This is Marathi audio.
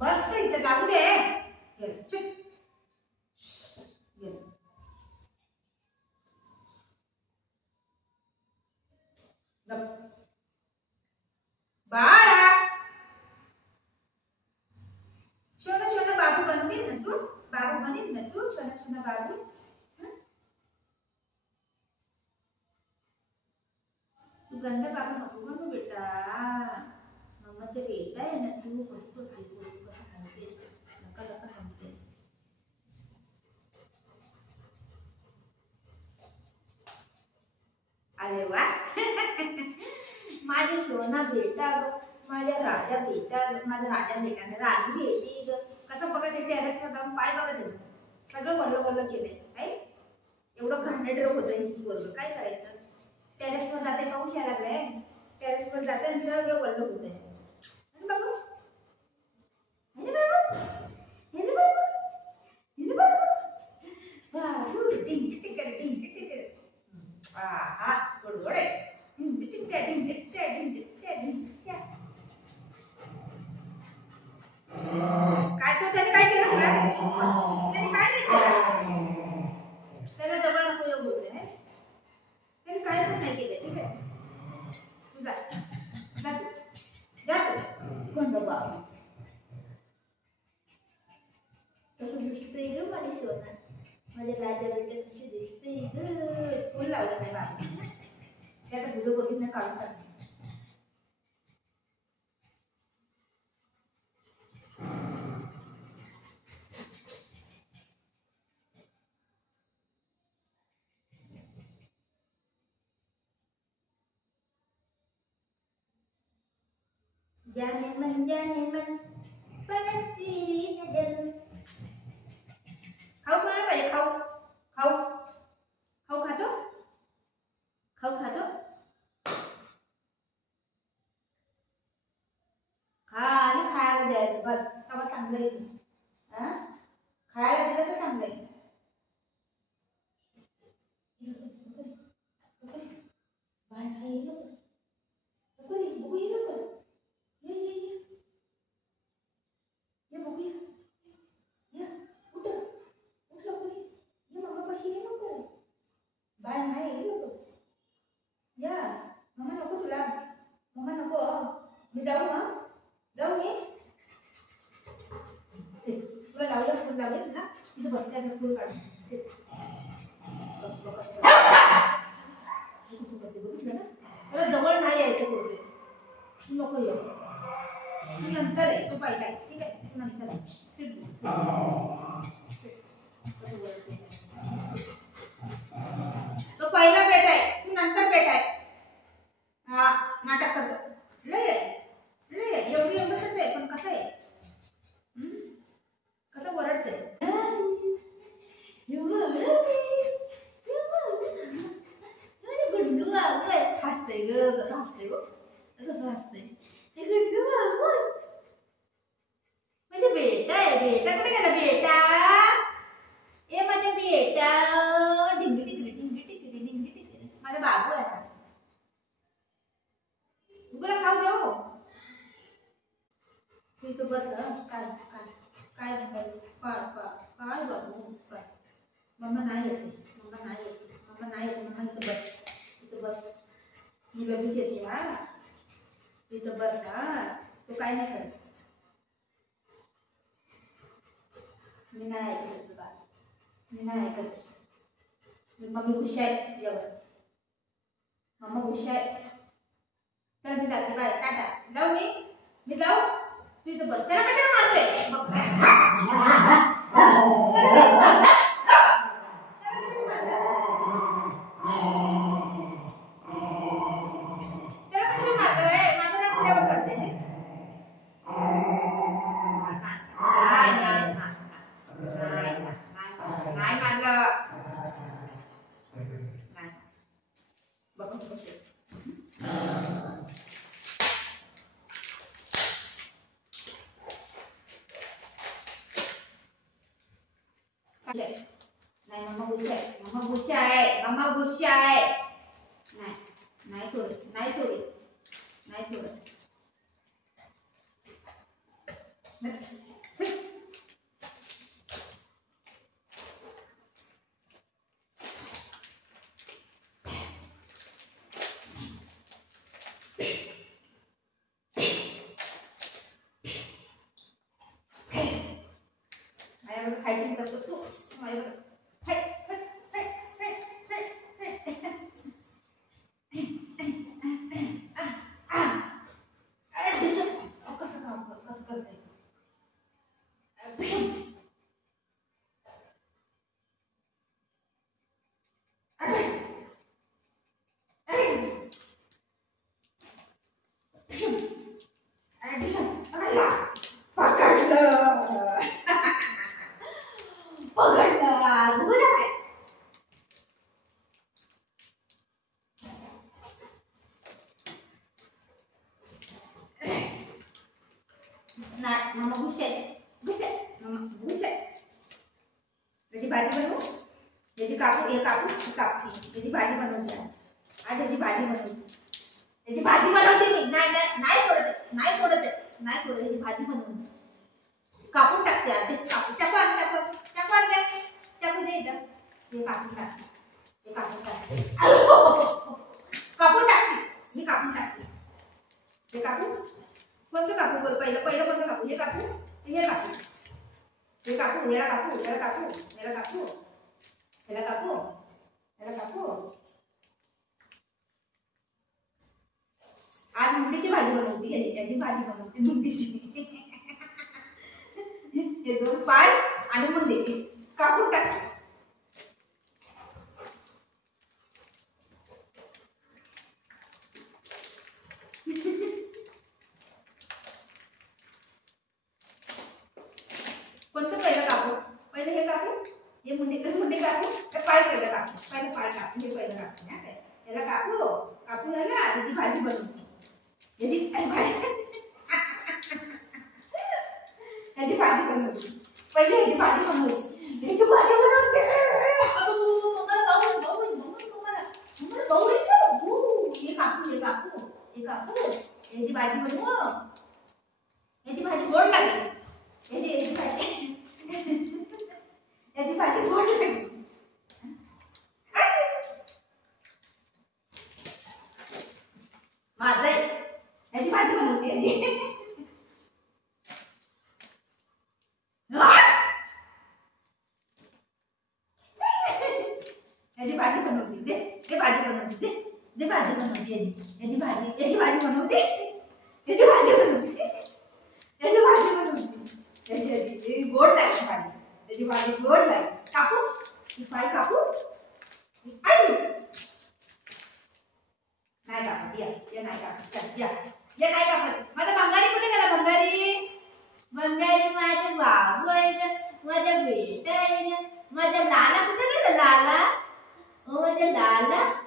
बस तर इथं लागू दे. गेलं चुप. गेलं. बाळा छोना छोना बाबू बनतील ना तू. बाबू बनील ना तू छोना छोना बाबू. तू गंदा बाबू नको बनू बेटा. मम्माचा बेटा आहे ना तू. कसं करते तू कसं खाते नका नका खाते. अरे वा माझे सोना बेटा ग. माझ्या राजा बेटा ग. माझा राजा बेटा नाही राणी बेटी ग. कसं बघत आहे टेरेसवर जाऊन पाय बघत आहे. सगळं वल्ल वल्ल केलंय काय. एवढं घाणेरडं होतंय पोरगं काय करायचं. टेरेसवर जाते पाऊस यायला लागलाय. टेरेसवर जाते आणि सगळं वल्ल होतंय. बाबू हे बाबू हे बाबू हे बाबू बाबू टिंग टिकर टिंग टिकर. आहा गोड गोड आहे. टिंग टिंग टिंग टिंग टिंग काय तो त्याने काय केलं तुला. त्याने काय नाही केलं. त्याला जवळ नको येऊ बोलते ना. त्याने काय पण नाही केलं ठीक आहे. तू जा जा जा तू कोणता बाबू. कसं दिसतंय ग माझी सोना. माझ्या राजा बेटा कशी दिसतंय ग. फुल लावलं नाही बाबू. त्याचा व्हिडिओ बघितलं काढून टाक. जाने मन पलट तेरी नजर. खाऊ कोणाला पाहिजे. खाऊ खाऊ खाऊ खातो. खाऊ खातो. खा आणि खायला द्यायचं बस. तेव्हा चांगलं आहे. खायला दिलं तर चांगलं आहे. बाळ नाही या. मम्मा नको तुला. मम्मा नको. मी जाऊ मग जाऊ मी. तुला लावलं फुल लावले तुला. तिथं बसते फुल काढून. कसं करते बघितलं ना. त्याला जवळ नाही यायचं करतोय. तू नको येऊ. तू नंतर आहे. तो पहिला आहे ठीक आहे. तू नंतर आहे. तो पहिला बेटा आहे. तू नंतर बेटा आहे. हा नाटक करतो. लय लय एवढी एवढंच आहे पण कसं आहे. कसं वरडतंय. गुड्डू बाबू हसतंय ग. कसं हसतंय ग. कसं हसतंय. हे गुड्डू बाबू म्हणजे बेटा आहे. बेटा कुठे गेला बेटा. ए माझा बेटा. ढिंगी टिकरी ढिंगी टिकरी ढिंगी टिकरी. माझा बाबू आहे. तुला खाऊ देऊ. तू इथं बस. काय काय काय काय बाबू काय. मम्मा नाही येते. मम्मा नाही येते. मम्मा नाही येते. मम्मा इथं बस. इथं बस. मी लगेच येते. हा इथं बस. हा तू काय नाही करत. मी नाही ऐकत तुला. मी नाही ऐकत. मम्मी खुश आहे तुझ्यावर. मम्मा खुश आहे. चल मी जाते बाय टाटा. जाऊ मी जाऊ. तू इथं बस. त्याला कशाला मारतोय. नाही मम्मा गुस्सा आहे. मम्मा गुस्सा आहे. मम्मा गुस्सा आहे. नाही नाही सोडत. नाही सोडत. नाही सोडत. मम्मा घुसे मम्मा घुसे त्याची भाजी बनवू त्याची कापू हे कापती त्याची भाजी बनवते आज त्याची भाजी बनवते त्याची भाजी बनवते मी नाही फोडत त्याची भाजी बनवून कापून टाकते ते कापू चाकू दे इथं हे कापून टाकते कापून टाकते हे कापून टाकते हे कापू कोणतं कापू बोल पहिलं कोणतं कापू हे कापू हे कापू हे कापू याला कापू आज मुंडीची भाजी बनवती याची भाजी बनवते मुंडीची हे दोन पाय आणि मुंडी कापून टाकते कोणतं पहिलं कापू पहिलं हे कापू हे मुंडी कापू पाय पहिलं कापू पाय कापू हे पहिलं कापू ना याला कापू झाला याची भाजी बनवते याची भाजी बनवते पहिले याची भाजी बनवते हे कापू याची भाजी बनवू याची भाजी गोड लागेल याची भाजी गोड लागेल माझं याची भाजी बनवते याची भाजी बनवते दे भाजी बनवते दे भाजी बनवते याची भाजी बनवते याची भाजी बनवते त्याची गोड लागते भाजी त्याची भाजी गोड लागते कापू ही पाय कापू नाही कापत या नाही कापत या नाही कापत माझा भंगारी कुठे गेला भंगारी माझ्या बाबू आहे माझ्या बेटा आहे माझ्या लाला कुठे गेला लाला माझ्या लाला